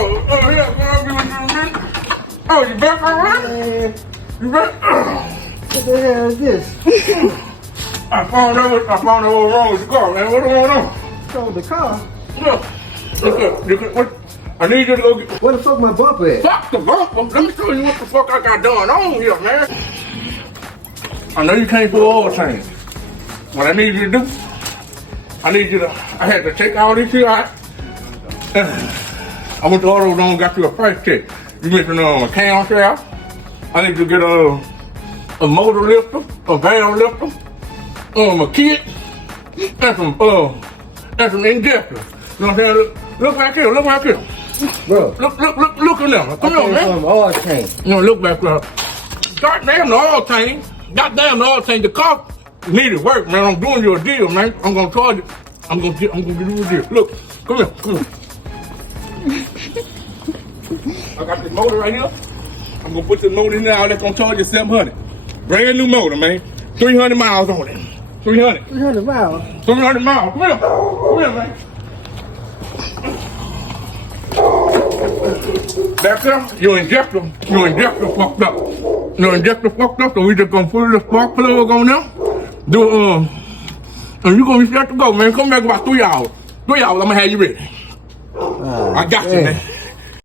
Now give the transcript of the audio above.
yeah, man. Oh, you back already? Man, You back? what the hell is this? I found out what was wrong with the car, man. What's going on? Stole the car. Look, what? I need you to go get. Where the fuck my bumper at? Fuck the bumper. Let me show you what the fuck I got going on here, man. I know you can't pull all change. What I need you to do, I had to take all this shit out. I went to Auto Zone and got you a price check. You missing a cam shaft. I need you to get a motor lifter, a valve lifter, a kit, and some injectors. You know what I'm saying? Look back here, Bro, Look in there. Come on, man. from oil tank. You know, look back there. Goddamn the oil tank. Goddamn the oil tank. The car needed work, man. I'm doing you a deal, man. I'm gonna charge it. I'm gonna give you a deal. Look, come here. I got this motor right here. I'm gonna put this motor in there. I'm gonna charge you $700. Brand new motor, man. 300 miles on it. 300. 300 miles. 300 miles. Come here, man. Back there, your injector fucked up. Your injector fucked up, so we just gonna put the spark plug on there. And you gonna be set to go, man. Come back in about 3 hours. 3 hours, I'm gonna have you ready. I got you, man.